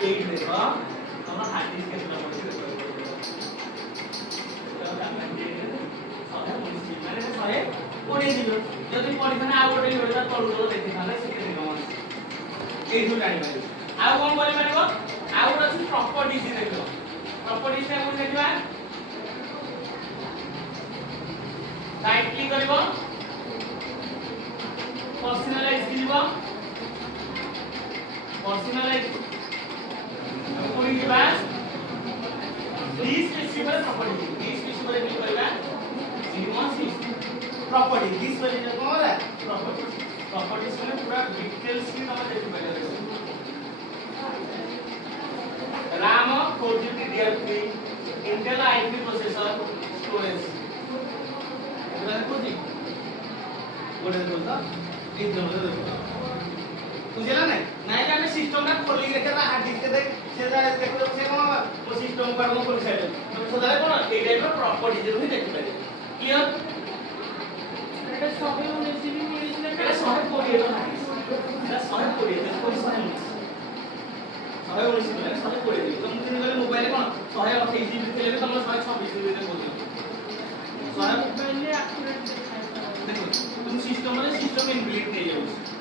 ଏଇଠି ଦେଖ ତମ ହାର୍ଡ ଡିସ୍କ କେତେ ପଡୁଛି ଦେଖ ମାନେ 120 ଯିବ ଯଦି ପଡ଼ିଥାନେ ଆଉ ଗୋଟେ ଲୋଡା ତଳୁ ତଳୁ ଦେଖିଥାନ୍ତେ ସେତେ କମ ଏଇଠୁ ଜାଣିପାରିବ ଆଉ କଣ କରିପାରିବ ଆଉ ଗୋଟେ ଅଛି ପ୍ରପର୍ଟିଜ ଦେଖିବ ପ୍ରପର୍ଟିଜ ଟା କୋଉଠି ଦେଖିବା राइट क्लिक करिवो पर्सनलाइज किलिवो पर्सनलाइज कोडी दिबा this specific property this specific click करबा सिग्मा सिस प्रॉपर्टी दिस पर जे कोन होला प्रॉपर्टी प्रॉपर्टीज में पूरा डिटेल्स की हम देख पाइले RAM 4GB DDR3 Intel i3 processor storage कोजी गोडे बोलता एक जण देखो बुझला नाही नाही जाने सिस्टम का खोली के केला हार्ड डिस्क देख से जाले देखो से कोन वो सिस्टम पर को खोली साइड तो सदाले कोन ए टाइप रो प्रॉपर्टी जे ही देख पारे क्लियर एटा सबै ओनेसिबी मिलिसले एटा सबै कोडी एटा सबै कोडी कोडी सबै सबै ओनेसिबी ले सबै कोडी तुम दिन गले मोबाइल कोन 128 जीबी ଥିଲେ ତମ 126 जीबी ରେ बोल मोबाइल ले एक्यूरेट देखो तुम सिस्टम में सिस्टम इनबिल्ट नहीं है